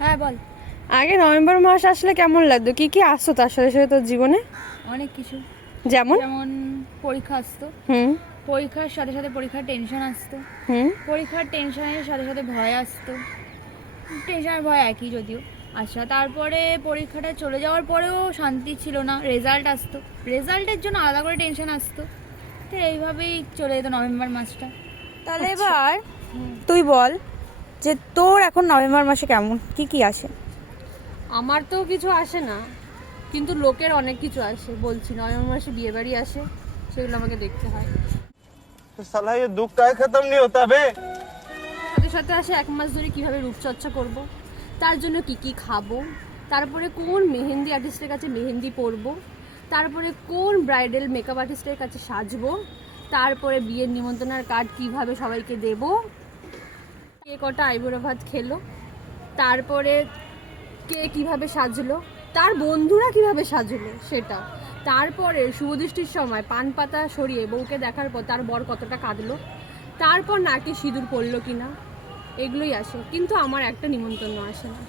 হ্যাঁ বল। আগে নভেম্বর মাস আসলে কেমন লাগতো, কি কি আসতো তার সাথে সাথে তোর জীবনে? অনেক কিছু। যেমন? যেমন পরীক্ষা আসতো, হুম পরীক্ষার সাথে সাথে পরীক্ষার টেনশন আসতো, হুম পরীক্ষার টেনশনের সাথে সাথে ভয় আসতো। টেনশনের ভয় একই যদিও। আচ্ছা, তারপরে পরীক্ষাটা চলে যাওয়ার পরেও শান্তি ছিল না, রেজাল্ট আসতো, রেজাল্টের জন্য আলাদা করে টেনশন আসতো। তো এইভাবেই চলে যেত নভেম্বর মাসটা। তাহলে আচ্ছা। এবার তুই বল যে তোর এখন নভেম্বর মাসে কেমন কি কি আসে? আমার তো কিছু আসে না, কিন্তু লোকের অনেক কিছু আসে। বলছি, নভেম্বর মাসে বিয়ে বাড়ি আসে, সেগুলো আমাকে দেখতে হয়। तो साला ये दुख का खत्म नहीं होता बे। সাথে সাথে আসে 1 মাস ধরে কিভাবে রূপচর্চা করব, তার জন্য কি কি খাবো, তারপরে কোন মেহেন্দি আর্টিস্টের কাছে মেহেন্দি পরবো, তারপরে কোন ব্রাইডাল মেকআপ আর্টিস্টের কাছে সাজবো, তারপরে বিয়ের নিমন্ত্রণের কার্ড কিভাবে সবাইকে দেব, কে কটা আইবুড়ো ভাত খেলো, তারপরে কে কিভাবে সাজলো, তার বন্ধুরা কিভাবে সাজলো সেটা, তারপরে শুভদৃষ্টির সময় পান পাতা সরিয়ে বউকে দেখার পর তার বর কতটা কাঁদলো, তারপর নাকে সিঁদুর পড়লো কিনা, এগুলোই আসে। কিন্তু আমার একটা নিমন্ত্রণ আসে না।